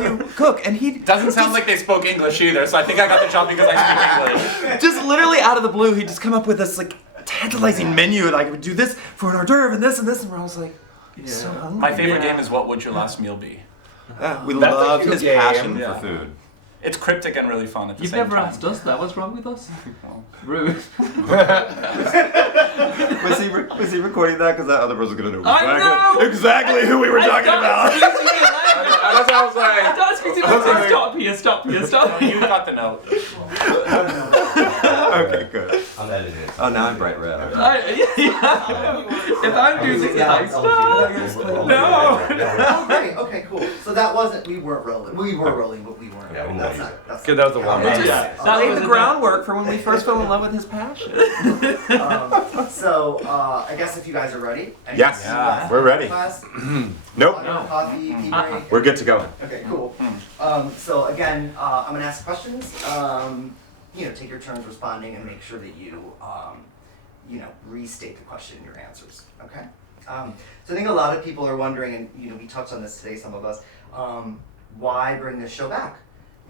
do you cook? And he doesn't sound like they spoke English either, so I think I got the job because I speak English. Just literally out of the blue, he'd just come up with this like tantalizing menu, like I would do this for an hors d'oeuvre and this, and we're all like, so hungry. My favorite game is What Would Your Last Meal Be? We love his passion for Yeah. food. It's cryptic and really fun at the You've same time. never asked us that. What's wrong with us? Rude. Was he recording that? Because that other person's gonna know I know! exactly who we were talking about. I was like, I don't speak to you. Stop here. You got the note. Okay, good. I'm editing it. Oh, now I'm bright red. If I'm doing this, I stop. No. Okay, cool. So that wasn't, we weren't rolling. We were rolling, but we weren't. Yeah, we That's weren't. not, that's Good, that was a warm up. Just laid the groundwork for when we first fell in love with his passion. So, I guess if you guys are ready. Yes, we're ready. Class, Nope, water, coffee, tea break. we're good to go. Okay, cool. So again, I'm gonna ask questions. Take your turns responding and make sure that you, restate the question in your answers. Okay. So I think a lot of people are wondering, and we touched on this today, some of us, why bring this show back,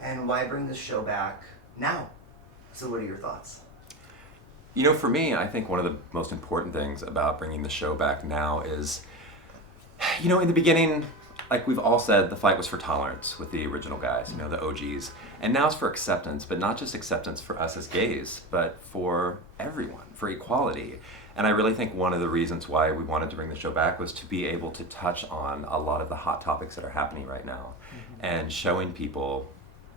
and why bring this show back now? So what are your thoughts? For me, I think one of the most important things about bringing the show back now is, in the beginning, like we've all said, the fight was for tolerance with the original guys, the OGs. And now it's for acceptance, but not just acceptance for us as gays, but for everyone, for equality. And I really think one of the reasons why we wanted to bring the show back was to be able to touch on a lot of the hot topics that are happening right now and showing people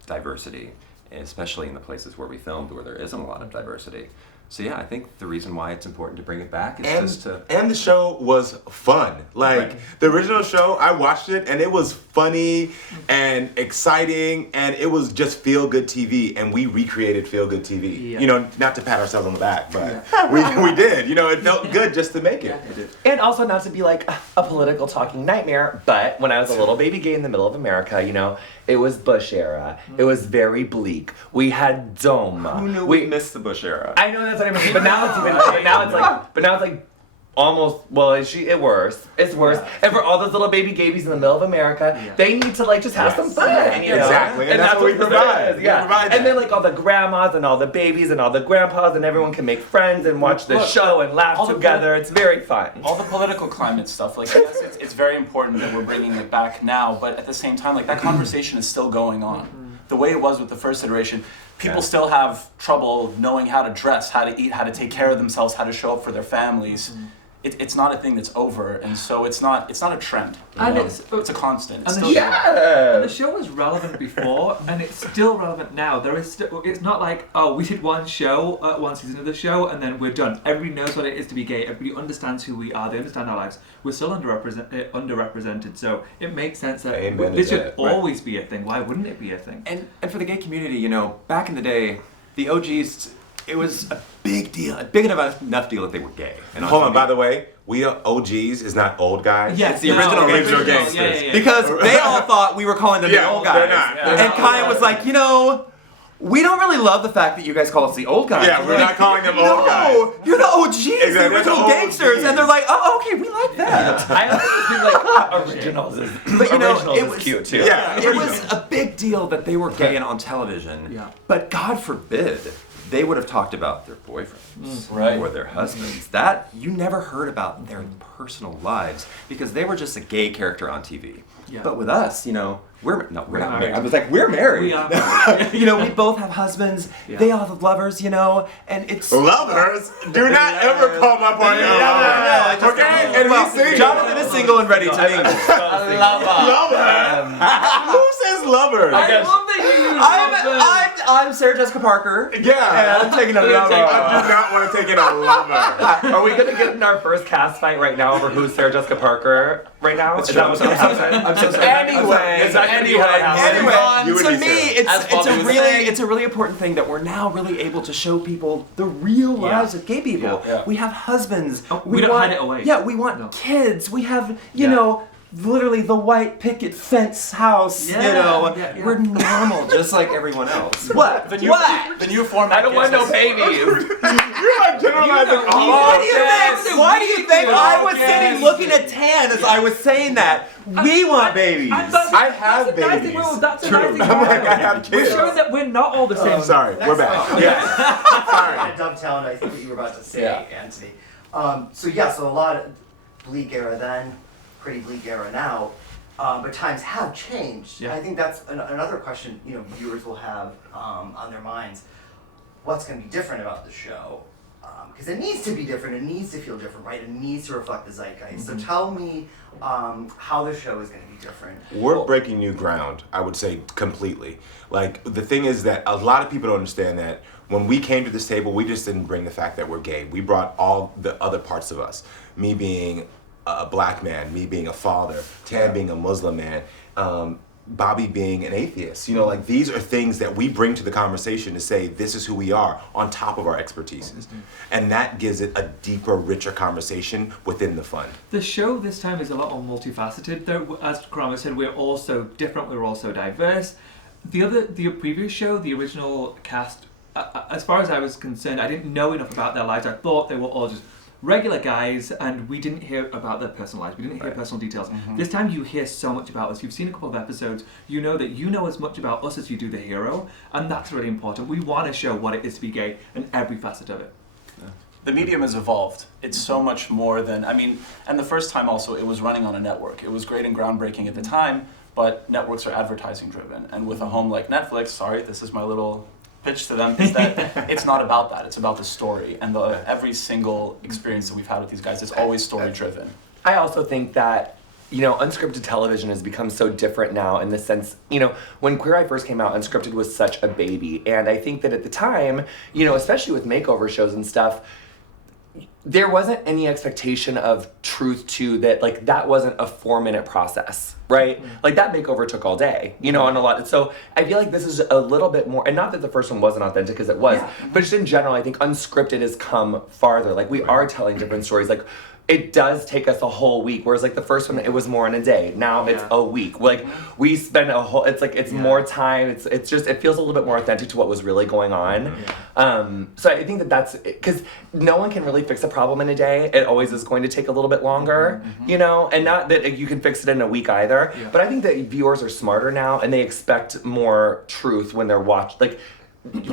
diversity, especially in the places where we filmed where there isn't a lot of diversity. So yeah, I think the reason why it's important to bring it back is just to... And the show was fun. The original show, I watched it and it was funny and exciting and it was just feel-good TV, and we recreated feel-good TV. Yeah. Not to pat ourselves on the back, but we did. It felt good just to make it. And also not to be like a political talking nightmare, but when I was a little baby gay in the middle of America, it was Bush era. It was very bleak. We had Dome. Who knew we missed the Bush era? I know that's what I mean, but now it's like almost, well, it's worse. It's worse. And for all those little baby gabies in the middle of America, they need to just have some fun. Exactly. And that's what we provide. Yeah. We provide and that. then all the grandmas and all the babies and all the grandpas and everyone can make friends and watch the show and laugh together. It's very fun. All the political climate stuff, yes, it's very important that we're bringing it back now, but at the same time, that conversation is still going on. The way it was with the first iteration, people still have trouble knowing how to dress, how to eat, how to take care of themselves, how to show up for their families. It's not a thing that's over, and so it's not a trend. And it's a constant. It's and still the show was relevant before, and it's still relevant now. It's not like, we did one show, one season of the show, and then we're done. Everybody knows what it is to be gay. Everybody understands who we are. They understand our lives. We're still underrepresented, so it makes sense that this should always be a thing. Why wouldn't it be a thing? And for the gay community, back in the day, the OGs, it was a big deal, a big enough deal that they were gay. And Hold on, by the way, we are OGs is not old guys. It's the original gangsters. Yeah. Because they all thought we were calling them the old guys. they're not. And Kaya was like, we don't really love the fact that you guys call us the old guys. Yeah, we're not calling them old guys. No, you're the OGs, Exactly, the they're original the gangsters. OGs. And they're like, oh, okay, we like that. I always think originals is, But originals it is was cute too. Yeah. It was a big deal that they were gay and on television. Yeah. But God forbid they would have talked about their boyfriends or their husbands. That you never heard about their personal lives because they were just a gay character on TV. Yeah. But with us, we're not married. married. I was like, we're married. We are married. We both have husbands. Yeah. They all have lovers. And it's Lovers? Do not ever call my partner a lover. Okay? And he's single. Jonathan is single and ready to mingle. Lover? Who says lovers? I love that you use I'm Sarah Jessica Parker. Yeah. And I'm taking a lover. I do not want to take in a lover. Are we gonna get in our first cast fight right now over who's Sarah Jessica Parker right now? Is that what I'm saying? I'm so sorry. Anyway, You would to be me, Sarah. it's a really important thing that we're now really able to show people the real lives of gay people. Yeah. We have husbands. We don't hide it away. Yeah, we want kids. We have, literally the white picket fence house, Yeah, you know. yeah, yeah. We're normal, just like everyone else. What? The new, What? The new format. I don't want no gives us- babies. You're like generalizing all What of do you us. think? Why do you think I was Yes. sitting looking at Tan as I was saying that? We want babies. I have that's a nice thing, babies. Will, that's a True. nice thing. I'm like, I have We're kids. showing that we're not all the same. Sorry, we're back. Yeah. I'm gonna dovetail on I think what you were about to say, Yeah. Anthony. So a lot of bleak era then, pretty bleak era now, but times have changed. Yeah. I think that's another question viewers will have on their minds. What's going to be different about the show? Because it needs to be different. It needs to feel different, right? It needs to reflect the zeitgeist. So tell me how the show is going to be different. We're breaking new ground, I would say, completely. Like, the thing is that a lot of people don't understand that when we came to this table, we just didn't bring the fact that we're gay. We brought all the other parts of us. Me being a black man, me being a father, Tan being a Muslim man, Bobby being an atheist. You know, like, these are things that we bring to the conversation to say, this is who we are, on top of our expertises. And that gives it a deeper, richer conversation within the fun. The show this time is a lot more multifaceted, though. As Karama said, we're all so different, we're all so diverse. The previous show, the original cast, as far as I was concerned, I didn't know enough about their lives. I thought they were all just regular guys, and we didn't hear about their personal lives. We didn't hear personal details. This time you hear so much about us. You've seen a couple of episodes. You know that you know as much about us as you do the hero, and that's really important. We want to show what it is to be gay in every facet of it. The medium has evolved. It's so much more than, and the first time also, it was running on a network. It was great and groundbreaking at the time, but networks are advertising driven. And with a home like Netflix, sorry, this is my little pitch to them, is that it's not about that. It's about the story. And every single experience that we've had with these guys is always story driven. I also think that, unscripted television has become so different now in the sense, when Queer Eye first came out, unscripted was such a baby. And I think that at the time, especially with makeover shows and stuff, there wasn't any expectation of truth to that, like, that wasn't a 4-minute process, right? Like, that makeover took all day, and a lot. So I feel like this is a little bit more, and not that the first one wasn't authentic, because it was, but just in general, I think unscripted has come farther. Like, we are telling different stories. Like, it does take us a whole week, whereas like the first one, it was more in a day. Now it's a week. Like, we spend a whole, it's like, it's more time. It's just, it feels a little bit more authentic to what was really going on. So I think that's, because no one can really fix a problem in a day. It always is going to take a little bit longer, and not that you can fix it in a week either. But I think that viewers are smarter now, and they expect more truth when they're like,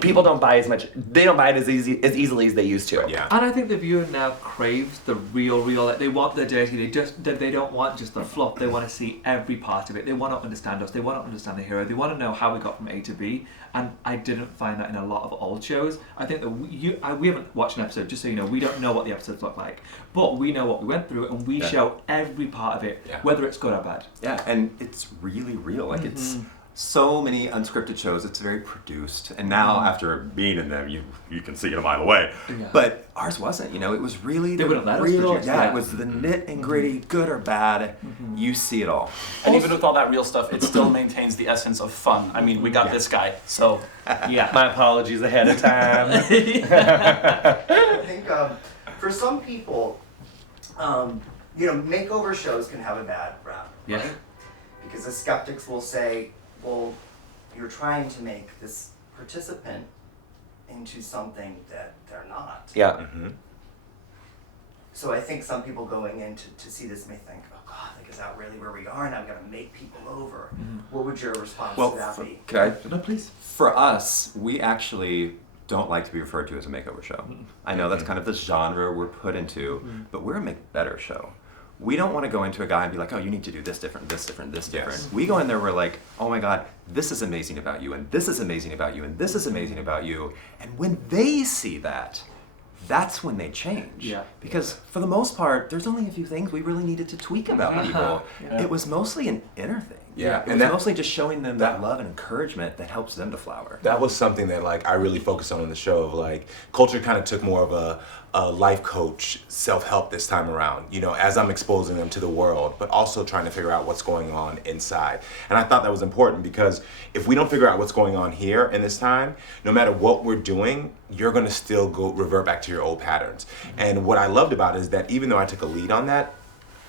people don't buy as much, they don't buy it as easily as they used to. Yeah. And I think the viewer now craves the real, like, they want the dirty, they don't want just the fluff, they want to see every part of it, they want to understand us, they want to understand the hero, they want to know how we got from A to B, and I didn't find that in a lot of old shows. I think that we haven't watched an episode, just so you know, we don't know what the episodes look like, but we know what we went through, and we show every part of it, whether it's good or bad. Yeah, and it's really real, like it's so many unscripted shows, it's very produced, and now after being in them, you can see it a mile away. But ours wasn't, it was really They the wouldn't let us real, produce yeah, that. it was the nit and gritty, good or bad, you see it all. And even with all that real stuff, it still maintains the essence of fun. I mean, we got this guy, so My apologies ahead of time. I think for some people, makeover shows can have a bad rap, right? Because the skeptics will say, well, you're trying to make this participant into something that they're not. Yeah. So I think some people going in to see this may think, oh God, like, is that really where we are? Now I've got to make people over. What would your response to that be? Could I? No, please. For us, we actually don't like to be referred to as a makeover show. I know that's kind of the genre we're put into, but we're a make better show. We don't want to go into a guy and be like, oh, you need to do this different, this different, this different. We go in there, we're like, oh my God, this is amazing about you, and this is amazing about you, and this is amazing about you. And when they see that, that's when they change. Yeah. Because for the most part, there's only a few things we really needed to tweak about people. It was mostly an inner thing. Yeah, It and was that- mostly just showing them that love and encouragement that helps them to flower. That was something that like I really focused on in the show of like culture kind of took more of a life coach self-help this time around, as I'm exposing them to the world, but also trying to figure out what's going on inside. And I thought that was important because if we don't figure out what's going on here in this time, no matter what we're doing, you're gonna still revert back to your old patterns. And what I loved about it is that even though I took a lead on that,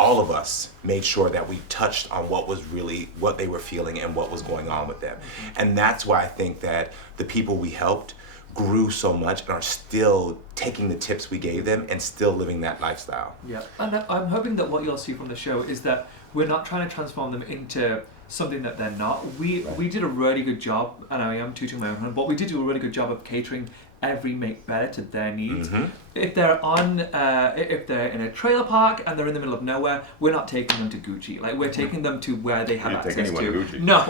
all of us made sure that we touched on what they were feeling and what was going on with them. And that's why I think that the people we helped grew so much and are still taking the tips we gave them and still living that lifestyle. Yeah, and I'm hoping that what you'll see from the show is that we're not trying to transform them into something that they're not. We did a really good job, and I am tooting my own horn, but we did do a really good job of catering every Make Better to their needs. If they're if they're in a trailer park and they're in the middle of nowhere, we're not taking them to Gucci. Like, we're taking them to where they have access to. Gucci. No,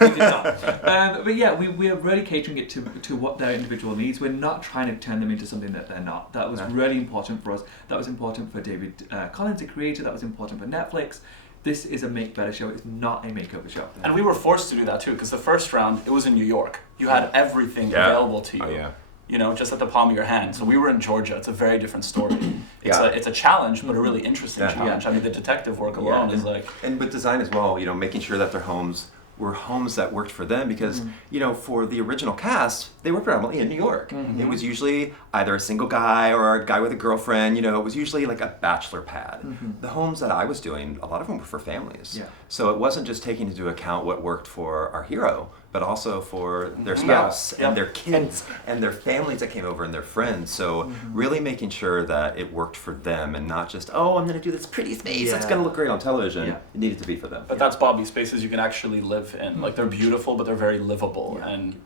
we did not. But yeah, we are really catering it to what their individual needs. We're not trying to turn them into something that they're not. That was really important for us. That was important for David Collins, the creator. That was important for Netflix. This is a Make Better show. It's not a makeover show. And we were forced to do that too, because the first round, it was in New York. You had everything available to you. Oh, yeah. You know, just at the palm of your hand. So we were in Georgia. It's a very different story. It's a challenge, but a really interesting challenge. I mean, the detective work alone is like... And with design as well, you know, making sure that their homes were homes that worked for them, because, you know, for the original cast, they were predominantly in New York. It was usually either a single guy or a guy with a girlfriend, you know, it was usually like a bachelor pad. The homes that I was doing, a lot of them were for families. So it wasn't just taking into account what worked for our hero, but also for their spouse and their kids and their families that came over and their friends. So really making sure that it worked for them and not just, oh, I'm going to do this pretty space. It's going to look great on television. It needed to be for them. But that's Bobby's spaces you can actually live in. Like, they're beautiful, but they're very livable. And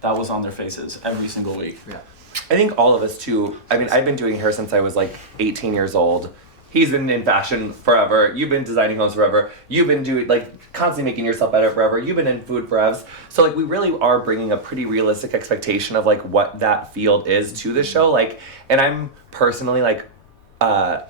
that was on their faces every single week. I think all of us too. I mean, I've been doing hair since I was like 18 years old. He's been in fashion forever. You've been designing homes forever. You've been doing, like, constantly making yourself better forever. You've been in food forever. So, like, we really are bringing a pretty realistic expectation of, like, what that field is to the show. Like, and I'm personally, like, I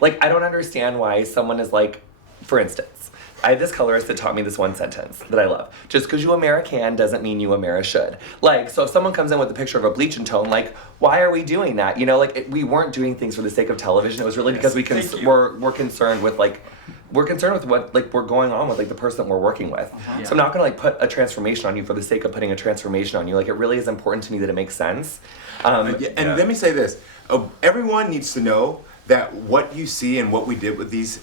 don't understand why someone is, like, for instance, I had this colorist that taught me this one sentence that I love. Just because you American doesn't mean you Ameri should. Like, so if someone comes in with a picture of a bleach and tone, like, why are we doing that? You know, like, we weren't doing things for the sake of television. It was really because we're concerned with, like, what, like, we're going on with, like, the person that we're working with. So I'm not gonna, like, put a transformation on you for the sake of putting a transformation on you. Like, it really is important to me that it makes sense. Let me say this. Everyone needs to know that what you see and what we did with these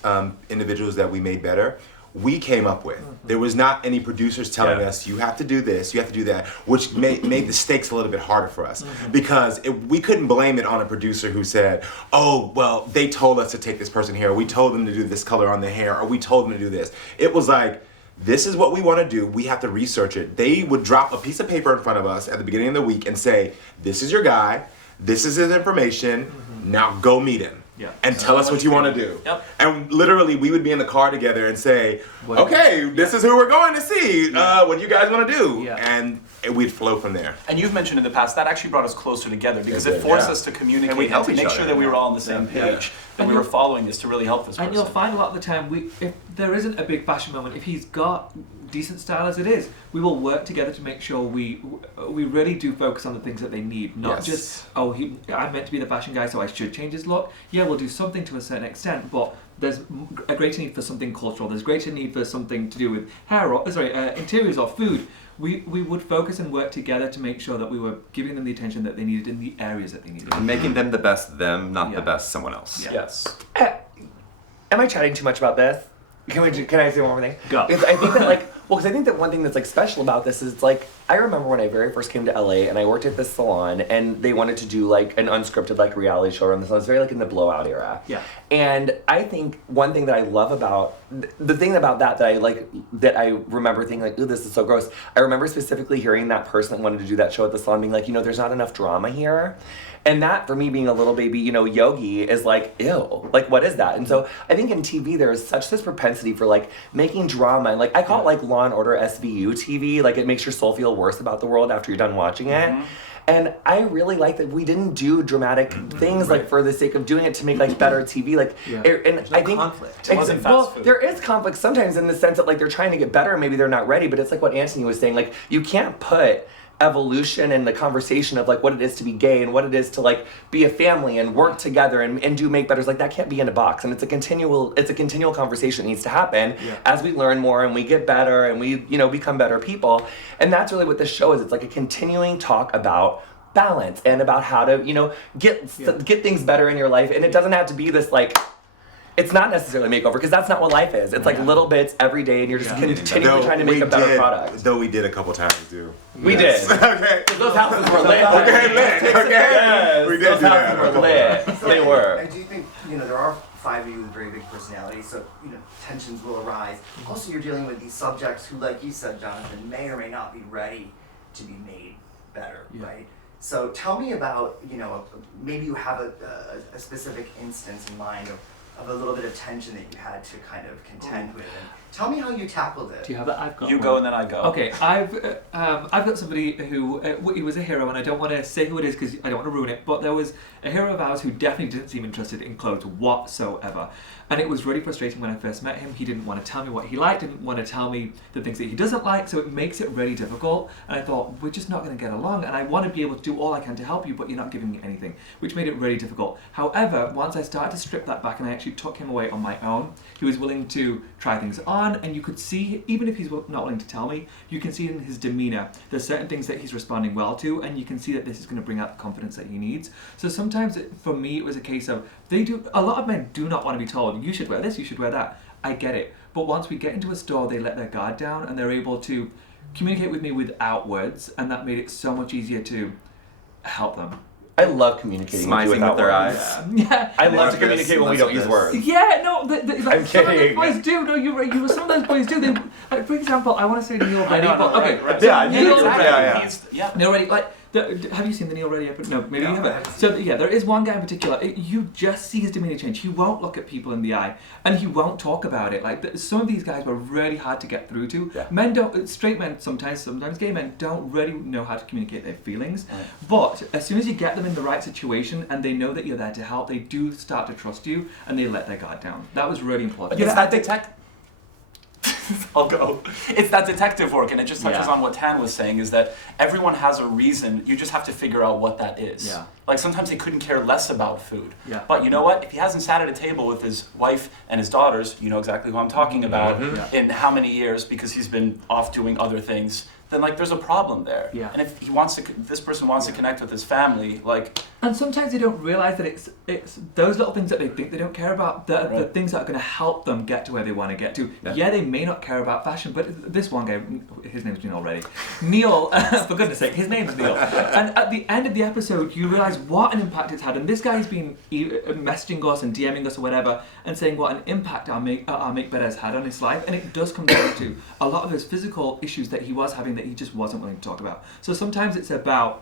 individuals that we made better, we came up with. There was not any producers telling us, you have to do this, you have to do that, which made the stakes a little bit harder for us. Because we couldn't blame it on a producer who said, oh, well, they told us to take this person here, or we told them to do this color on their hair, or we told them to do this. It was like, this is what we want to do, we have to research it. They would drop a piece of paper in front of us at the beginning of the week and say, this is your guy, this is his information, now go meet him. And tell us what you want to do. And literally, we would be in the car together and say, okay, this is who we're going to see. What do you guys want to do? And we'd flow from there. And you've mentioned in the past, that actually brought us closer together because it forced us to communicate and to make sure that we were all on the same page, that we were following this to really help this person. And you'll find a lot of the time, if there isn't a big fashion moment, if he's got decent style as it is, we will work together to make sure we really do focus on the things that they need, not just, oh, I'm meant to be the fashion guy, so I should change his look. Yeah, we'll do something to a certain extent, but there's a greater need for something cultural. There's greater need for something to do with hair, or interiors or food. We would focus and work together to make sure that we were giving them the attention that they needed in the areas that they needed. And making them the best them, not the best someone else. Yes. Am I chatting too much about this? Can I say one more thing? Go. Because I think that, like, because I think that one thing that's, like, special about this is, it's like, I remember when I very first came to LA and I worked at this salon and they wanted to do, like, an unscripted, like, reality show around this. It was very, like, in the Blowout era. And I think one thing that I love about, the thing about that I like, that I remember thinking, like, ooh, this is so gross. I remember specifically hearing that person that wanted to do that show at the salon being like, you know, there's not enough drama here. And that, for me, being a little baby, you know, Yogi, is like, ew, like, what is that? And so I think in TV, there is such this propensity for, like, making drama. And, like, I call it, like, Law & Order SVU TV. Like, it makes your soul feel worse about the world after you're done watching it. And I really like that we didn't do dramatic things, like, for the sake of doing it to make, like, better TV. Like, and I think conflict. It wasn't fast food. There is conflict sometimes in the sense that, like, they're trying to get better, maybe they're not ready, but it's like what Anthony was saying, like, you can't put evolution and the conversation of, like, what it is to be gay and what it is to, like, be a family and work together and do make betters, like, that can't be in a box. And it's a continual conversation that needs to happen as we learn more and we get better and we, you know, become better people. And that's really what this show is. It's like a continuing talk about balance and about how to, you know, get things better in your life. And it doesn't have to be this, like, it's not necessarily a makeover because that's not what life is. It's like little bits every day, and you're just continually trying to make a better product. Though we did a couple times too. We did. Okay. Those houses were lit. Okay, lit. Okay. Yes, We did those do that. houses were lit. So They were. I do think, there are 5 of you with very big personalities, so, tensions will arise. Also, you're dealing with these subjects who, like you said, Jonathan, may or may not be ready to be made better, right? So tell me about, maybe you have a specific instance in mind of a little bit of tension that you had to kind of contend with. And tell me how you tackled it. Do you have that? I've got You one. go and then I go. Okay, I've got somebody who he was a hero, and I don't want to say who it is because I don't want to ruin it. But there was a hero of ours who definitely didn't seem interested in clothes whatsoever, and it was really frustrating when I first met him. He didn't want to tell me what he liked, didn't want to tell me the things that he doesn't like, so it makes it really difficult. And I thought, we're just not going to get along, and I want to be able to do all I can to help you, but you're not giving me anything, which made it really difficult. However, once I started to strip that back and I actually took him away on my own, he was willing to try things on, and you could see, even if he's not willing to tell me, you can see in his demeanor, there's certain things that he's responding well to, and you can see that this is going to bring out the confidence that he needs. So sometimes, for me, it was a case of, a lot of men do not want to be told, you should wear this, you should wear that. I get it. But once we get into a store, they let their guard down, and they're able to communicate with me without words, and that made it so much easier to help them. I love communicating with you Smizing without with their words. eyes. Yeah. I love More to of communicate this, when we less don't of use this. words. Yeah, no, I'm some of those kidding. boys do. No, you're right. Some of those boys do. They, like, for example, I want to say Neil I Reddy, know, but okay, right. so Yeah, Neil exactly. Reddy, yeah. Neil Reddy, like, have you seen the Neil Reddy episode? No, maybe No, you I haven't. haven't So yeah, there is one guy in particular. You just see his demeanor change. He won't look at people in the eye, and he won't talk about it. Like some of these guys were really hard to get through to. Yeah. Men don't. Straight men sometimes gay men don't really know how to communicate their feelings. But as soon as you get them in the right situation and they know that you're there to help, they do start to trust you and they let their guard down. That was really important. It's that I'll go. It's that detective work, and it just touches Yeah. on what Tan was saying, is that everyone has a reason. You just have to figure out what that is. Yeah. Like sometimes he couldn't care less about food. Yeah. But you know what? If he hasn't sat at a table with his wife and his daughters, you know exactly who I'm talking about, in how many years, because he's been off doing other things, then like there's a problem there. Yeah. And if he wants to, this person wants to connect with his family, like. And sometimes they don't realize that it's those little things that they think they don't care about, the Right. things that are going to help them get to where they want to get to. Yeah, they may not care about fashion, but this one guy, his name's Neil already. Neil, for goodness sake, his name's Neil. And at the end of the episode, you realize what an impact it's had. And this guy's been messaging us and DMing us or whatever, and saying what an impact our Make Better has had on his life. And it does come down to a lot of his physical issues that he was having that he just wasn't willing to talk about. So sometimes it's about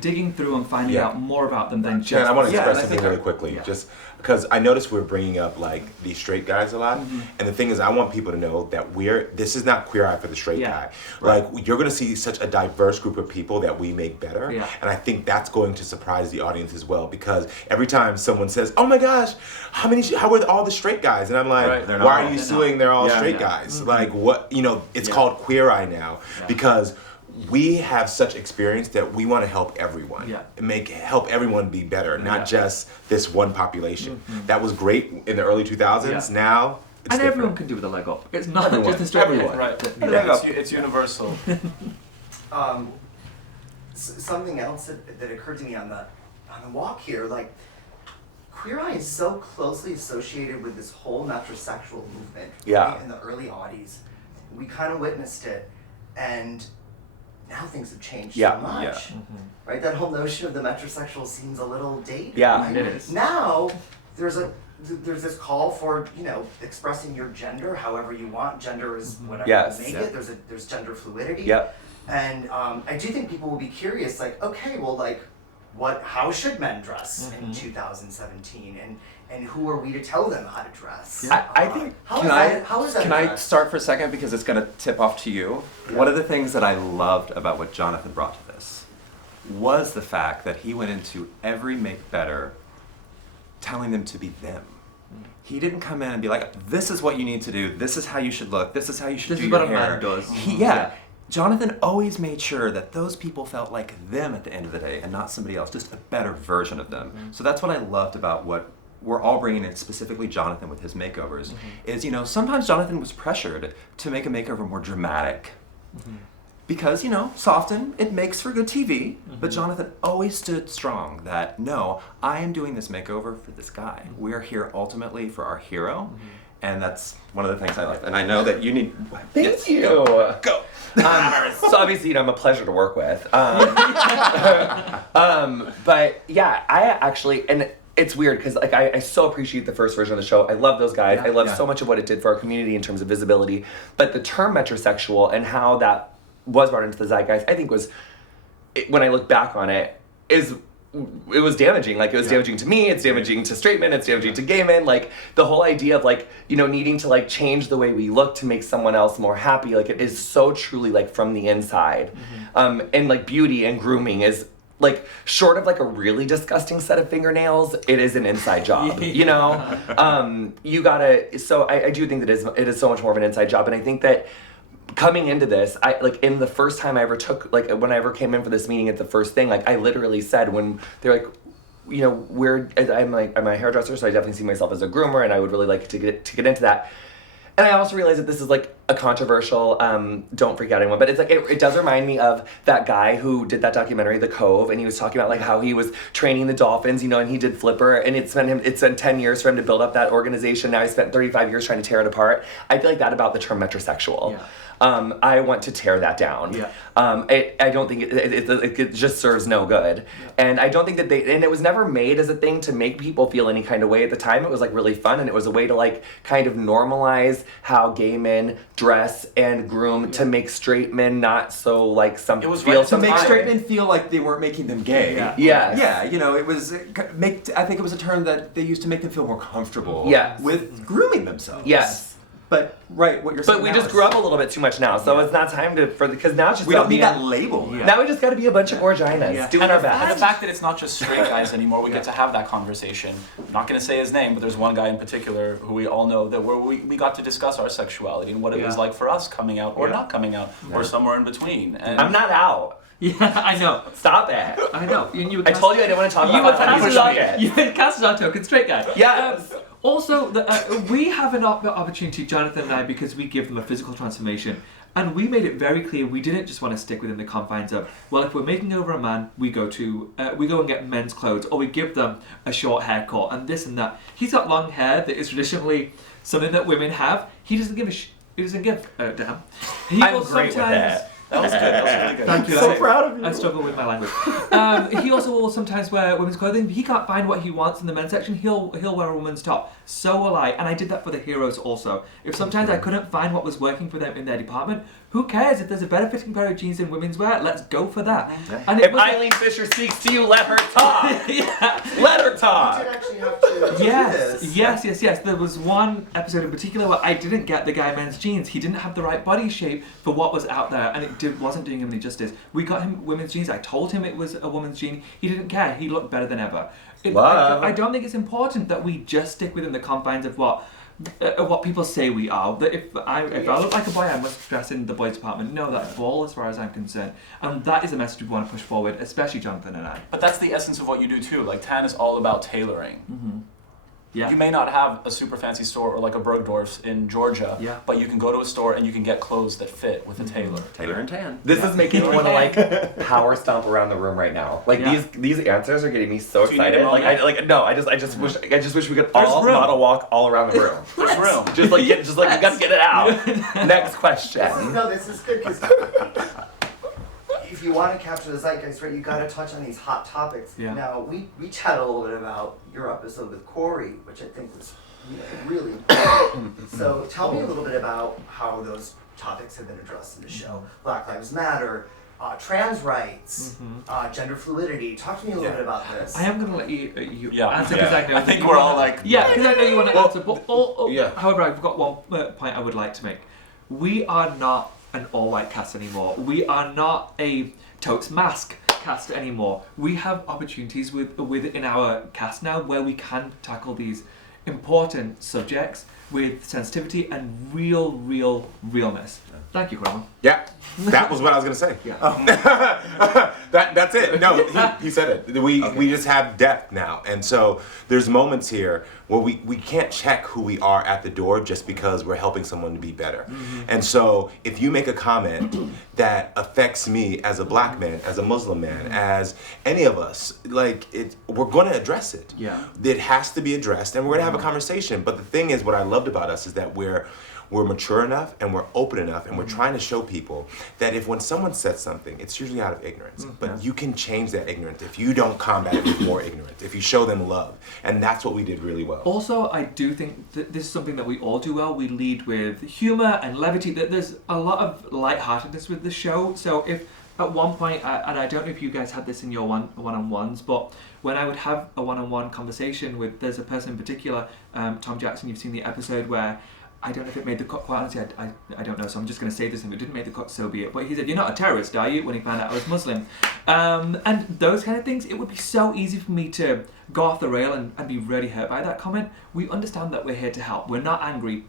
digging through and finding out more about them than just. Jen, I want to Yeah, express and I something think really quickly, yeah. just because I noticed we're bringing up like these straight guys a lot, and the thing is, I want people to know that this is not Queer Eye for the Straight Yeah. Guy. Like you're going to see such a diverse group of people that we make better, and I think that's going to surprise the audience as well, because every time someone says, "Oh my gosh, how are all the straight guys?" and I'm like, Right, they're not "Why all. are you They're suing? They're all Yeah, straight yeah. guys." Like what it's called Queer Eye now because we have such experience that we want to help everyone, help everyone be better, not just this one population. That was great in the early 2000s. Now it's and different. everyone can do with a leg up. It's not Everyone. just a straight Everyone. Right. Yeah. It's universal. Something else that occurred to me on the walk here, like Queer Eye is so closely associated with this whole metrosexual movement right, in the early aughties. We kind of witnessed it, and now things have changed so much. Right? That whole notion of the metrosexual seems a little dated. Yeah, right? it is. Now there's this call for expressing your gender however you want. Gender is whatever Yes. you make it. There's gender fluidity. Yep. And I do think people will be curious, like, okay, well, like, how should men dress in 2017, and who are we to tell them how to dress? I think. How is that Can I addressed? start for a second because it's going to tip off to you? One of the things that I loved about what Jonathan brought to this was the fact that he went into every Make Better telling them to be them. He didn't come in and be like, this is what you need to do, this is how you should look, this is how you should This do is your what a hair. man does. Jonathan always made sure that those people felt like them at the end of the day and not somebody else, just a better version of them. So that's what I loved about what we're all bringing in, specifically Jonathan with his makeovers, is, sometimes Jonathan was pressured to make a makeover more dramatic. because, soften, it makes for good TV. But Jonathan always stood strong that, no, I am doing this makeover for this guy. We are here ultimately for our hero. And that's one of the things I like. And I know that you need... Thank you. Go. So obviously, I'm a pleasure to work with. But yeah, I actually, and it's weird because like I so appreciate the first version of the show. I love those guys. I love so much of what it did for our community in terms of visibility. But the term metrosexual and how that was brought into the zeitgeist, I think when I look back on it, it was damaging. Like, it was damaging to me, it's damaging to straight men, it's damaging to gay men. Like, the whole idea of, like, needing to, like, change the way we look to make someone else more happy, like, it is so truly, like, from the inside. And, like, beauty and grooming is, like, short of, like, a really disgusting set of fingernails, it is an inside job, you gotta, so I do think that it is so much more of an inside job, and I think that coming into this, in the first time I ever took, like, when I ever came in for this meeting at the first thing, like, I literally said when they're like, I'm a hairdresser, so I definitely see myself as a groomer, and I would really like to get into that. And I also realized that this is, like, a controversial, don't freak out anyone, but it's like, it does remind me of that guy who did that documentary, The Cove, and he was talking about, like, how he was training the dolphins, and he did Flipper, and it spent 10 years for him to build up that organization. Now he spent 35 years trying to tear it apart. I feel like that about the term metrosexual. Yeah. I want to tear that down. Yeah. I don't think it just serves no good. Yeah. And I don't think that and it was never made as a thing to make people feel any kind of way at the time. It was, like, really fun, and it was a way to, like, kind of normalize how gay men dress and groom to make straight men not so, like, to make straight men feel like they weren't making them gay. Yeah. Yes. Yeah, it was I think it was a term that they used to make them feel more comfortable with grooming themselves. Yes. But what you're saying. But we just grew up a little bit too much now, so it's not time because now it's just we don't need that label. Yeah. Now we just got to be a bunch of Gorginas doing our best. And the fact that it's not just straight guys anymore, we get to have that conversation. I'm not going to say his name, but there's one guy in particular who we all know that we got to discuss our sexuality and what it was like for us coming out or not coming out or somewhere in between. And I'm not out. Yeah, I know. Stop it. I know. I told you I didn't want to talk about it. You had cast our token straight guy. Yes. Also, we have an opportunity, Jonathan and I, because we give them a physical transformation. And we made it very clear we didn't just want to stick within the confines of, well, if we're making over a man, we go and get men's clothes, or we give them a short haircut and this and that. He's got long hair that is traditionally something that women have. He doesn't give a damn. I'm great with that. That was good. That was really good. Thank you. So proud of you. I struggle with my language. He also will sometimes wear women's clothing. If he can't find what he wants in the men's section, he'll wear a woman's top. So will I, and I did that for the heroes also. If sometimes I couldn't find what was working for them in their department, who cares? If there's a better fitting pair of jeans in women's wear, let's go for that. Yeah. And if Eileen Fisher speaks to you, let her talk. Let her talk. You did actually have to do this. Yes. There was one episode in particular where I didn't get the guy men's jeans. He didn't have the right body shape for what was out there, and it wasn't doing him any justice. We got him women's jeans. I told him it was a woman's jean. He didn't care. He looked better than ever. I don't think it's important that we just stick within the confines of what people say we are. That if I look like a boy, I must dress in the boys' department. No, that's bull as far as I'm concerned. And that is a message we want to push forward, especially Jonathan and I. But that's the essence of what you do too. Like, Tan is all about tailoring. Mm-hmm. Yeah. You may not have a super fancy store or like a Bergdorf's in Georgia, but you can go to a store and you can get clothes that fit with a tailor. Tailor and Tan. This is making me want to like power stomp around the room right now. Like these answers are getting me so excited. I just wish we could all model walk all around the room. There's room. Just like we gotta get it out. Next question. This is good because if you want to capture the zeitgeist, right, you got to touch on these hot topics. Yeah. Now, we chatted a little bit about your episode with Corey, which I think was really important. So tell me a little bit about how those topics have been addressed in the show. Black Lives Matter, trans rights, gender fluidity. Talk to me a little bit about this. I am going to let you answer because I know. I think we're all like... Yeah, because I know you want to answer. But however, I've got one point I would like to make. We are not an all-white cast anymore. We are not a totes mask cast anymore. We have opportunities within our cast now where we can tackle these important subjects with sensitivity and realness. Thank you, Grandma. Yeah. That was what I was gonna say. Yeah. That's it. No, he said it. We just have depth now, and so there's moments here where we can't check who we are at the door just because we're helping someone to be better. And so if you make a comment that affects me as a black man, as a Muslim man, as any of us, like we're gonna address it. Yeah. It has to be addressed, and we're gonna have a conversation. But the thing is, what I loved about us is that we're mature enough and we're open enough and we're trying to show people that if when someone says something, it's usually out of ignorance. But you can change that ignorance if you don't combat it with more ignorance, if you show them love. And that's what we did really well. Also, I do think that this is something that we all do well. We lead with humor and levity. There's a lot of lightheartedness with the show. So if at one point, and I don't know if you guys had this in your one-on-ones, but when I would have a one-on-one conversation with, there's a person in particular, Tom Jackson, you've seen the episode where, I don't know if it made the cut, quite honestly, I don't know, so I'm just going to say this, if it didn't make the cut, so be it. But he said, "You're not a terrorist, are you?" when he found out I was Muslim. And those kind of things, it would be so easy for me to go off the rail and be really hurt by that comment. We understand that we're here to help. We're not angry.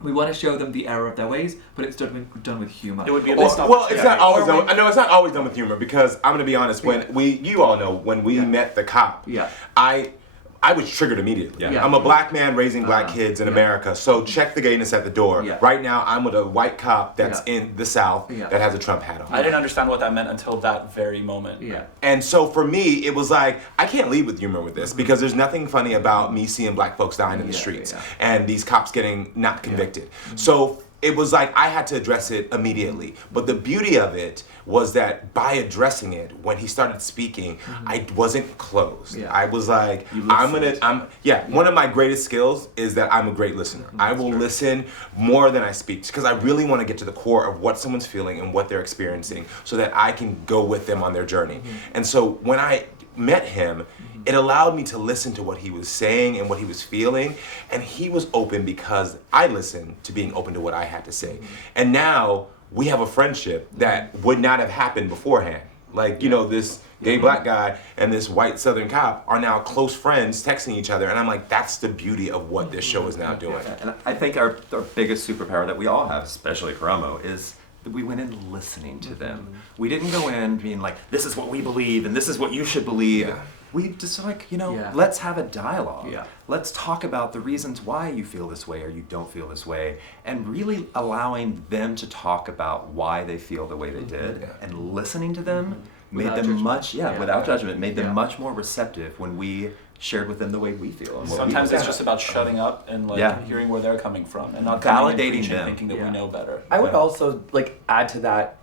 We want to show them the error of their ways, but it's done with humor. It would be a Well, missed it's not always opportunity. done. No, it's not always done with humor because I'm gonna be honest. When you all know, when we met the cop, Yeah. I was triggered immediately. Yeah. I'm a black man raising black kids in America, so check the gayness at the door. Yeah. Right now, I'm with a white cop that's in the South that has a Trump hat on. I didn't understand what that meant until that very moment. Yeah. And so for me, it was like, I can't lead with humor with this because there's nothing funny about me seeing black folks dying in the streets and these cops getting not convicted. So it was like I had to address it immediately. But the beauty of it was that by addressing it, when he started speaking, I wasn't closed. Yeah. I was like, You one of my greatest skills is that I'm a great listener. I will listen more than I speak because I really want to get to the core of what someone's feeling and what they're experiencing so that I can go with them on their journey. And so when I met him, it allowed me to listen to what he was saying and what he was feeling, and he was open because I listened to being open to what I had to say. And now we have a friendship that would not have happened beforehand. Like, this gay black guy and this white Southern cop are now close friends texting each other, and I'm like, that's the beauty of what this show is now doing. And I think our biggest superpower that we all have, especially Karamo, is that we went in listening to them. We didn't go in being like, this is what we believe and this is what you should believe. Yeah. We just let's have a dialogue. Yeah. Let's talk about the reasons why you feel this way or you don't feel this way, and really allowing them to talk about why they feel the way they did and listening to them made Without them judgment. without judgment, made them Yeah. much more receptive when we shared with them the way we feel. And what we Sometimes it's believe. just about shutting up and hearing where they're coming from and not Validating coming and them. thinking that we know better. I would also add to that,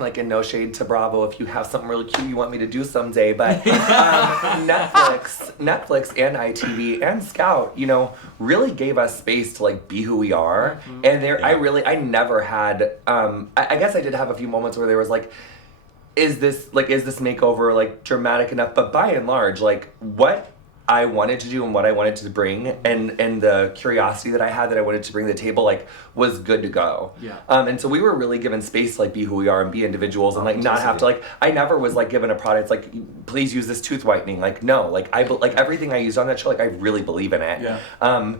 like in no shade to Bravo, if you have something really cute you want me to do someday, but Netflix and ITV and Scout, really gave us space to be who we are. And I never had, I guess I did have a few moments where there was is this makeover dramatic enough? But by and large, what I wanted to do and what I wanted to bring and the curiosity that I had that I wanted to bring to the table was good to go. Yeah. And so we were really given space to be who we are and be individuals and not have to I never was given a product please use this tooth whitening. No, everything I used on that show I really believe in it. Yeah.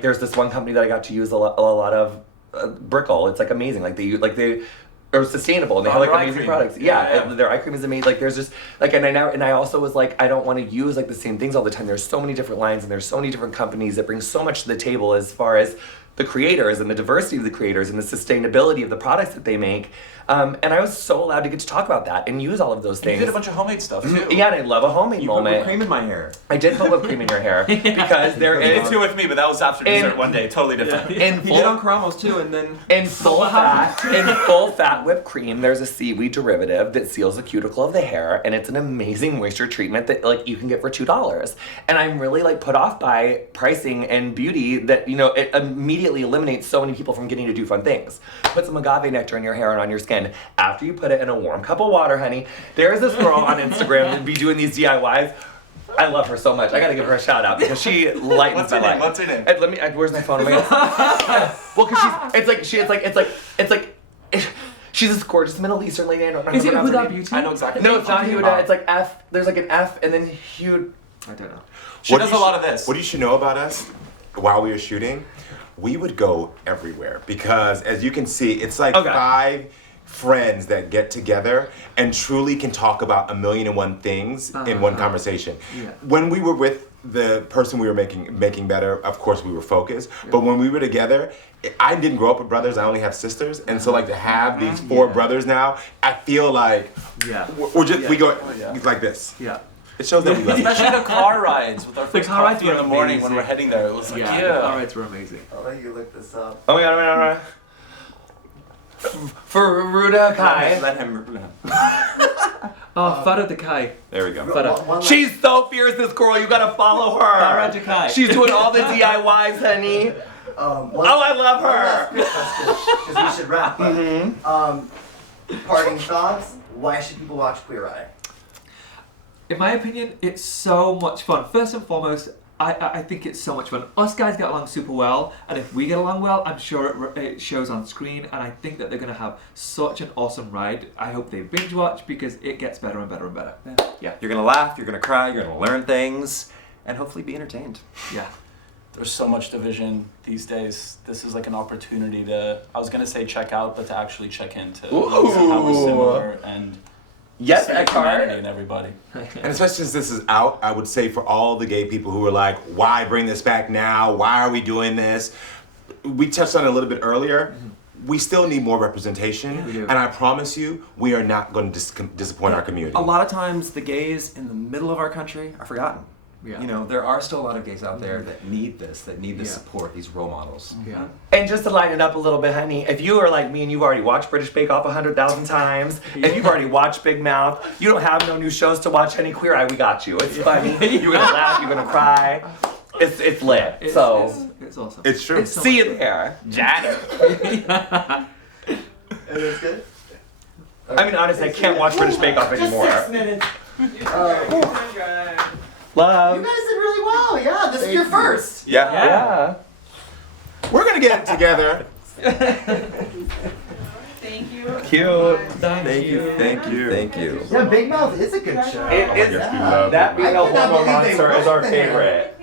There's this one company that I got to use a lot of Brickle. It's amazing. They are sustainable and they have their eye amazing cream. products. Yeah. Their eye cream is amazing. There's just and I also was I don't want to use the same things all the time. There's so many different lines and there's so many different companies that bring so much to the table as far as the creators and the diversity of the creators and the sustainability of the products that they make. And I was so allowed to get to talk about that and use all of those You things. did a bunch of homemade stuff too. Yeah, and I love a homemade You put moment. whipped cream in my hair. I did put whipped cream in your hair because there You did is too with me, but that was after And- dessert one day. Totally different. in He did on Karamos too, and then In full fat whipped cream, there's a seaweed derivative that seals the cuticle of the hair, and it's an amazing moisture treatment that you can get for $2. And I'm really put off by pricing and beauty that it immediately eliminates so many people from getting to do fun things. Put some agave nectar in your hair and on your skin after you put it in a warm cup of water, honey. There is this girl on Instagram that be doing these DIYs. I love her so much. I gotta give her a shout out because she lightens What's her my name? life. What's her name? Let me. Where's my phone? Well, because she's this gorgeous Middle Eastern lady. I don't know. Is it her Huda name. Beauty? I know exactly. No, it's not Huda. It's F. There's an F and then Hud. I don't know. She What does you a lot should- of this. What you should know about us while we were shooting, we would go everywhere because as you can see, it's Okay. friends that get together and truly can talk about 1,000,001 things in one conversation. Yeah. When we were with the person we were making better, of course we were focused, but when we were together, I didn't grow up with brothers, I only have sisters, and so like to have these 4 brothers now, I feel like we're just we go like this. Yeah. It shows that we love each other. Especially the car rides with our The first car rides coffee in were the morning when amazing. we're heading there. It was like, Yeah, the car rides were amazing. I'll let you look this up. Oh my god. Furuta Kai. Let him. Oh, Farah Kai. There we go. Farah. One She's so fierce, this girl. You gotta follow Farah her. Kai. She's doing all the DIYs, honey. Oh, I love her. Because we should wrap up. Parting thoughts. Why should people watch Queer Eye? In my opinion, it's so much fun. First and foremost, I think it's so much fun. Us guys get along super well, and if we get along well, I'm sure it shows on screen, and I think that they're going to have such an awesome ride. I hope they binge watch because it gets better and better and better. Yeah, you're gonna laugh, you're gonna cry, you're gonna learn things, and hopefully be entertained. Yeah. There's so much division these days. This is like an opportunity to, I was going to say check out, but to actually check in to see how we're similar and Yes, see the Eckhart. humanity in everybody. And especially since this is out, I would say for all the gay people who are like, why bring this back now? Why are we doing this? We touched on it a little bit earlier. We still need more representation. we do. And I promise you, we are not going to disappoint our community. A lot of times, the gays in the middle of our country are forgotten. Yeah. You know, there are still a lot of gays out there that need this Yeah. support, these role models. Yeah. And just to line it up a little bit, honey, if you are like me and you've already watched British Bake Off 100,000 times, if you've already watched Big Mouth, you don't have no new shows to watch, honey, Queer Eye, we got you. It's funny. You're gonna laugh, you're gonna cry. It's lit. It's awesome. It's true. so See much you there. Johnny. And that's good? I mean, honestly, I can't watch British Bake Off anymore. Just 6 minutes. Love. You guys did really well. Yeah, this is your first. Yeah. Yeah. We're going to get it together. Thank you. Cute. Thank you. Thank you. Yeah, Big Mouth is a good show. It is. yes, we love That it. being a I cannot hormone believe they monster is wrote our that. favorite.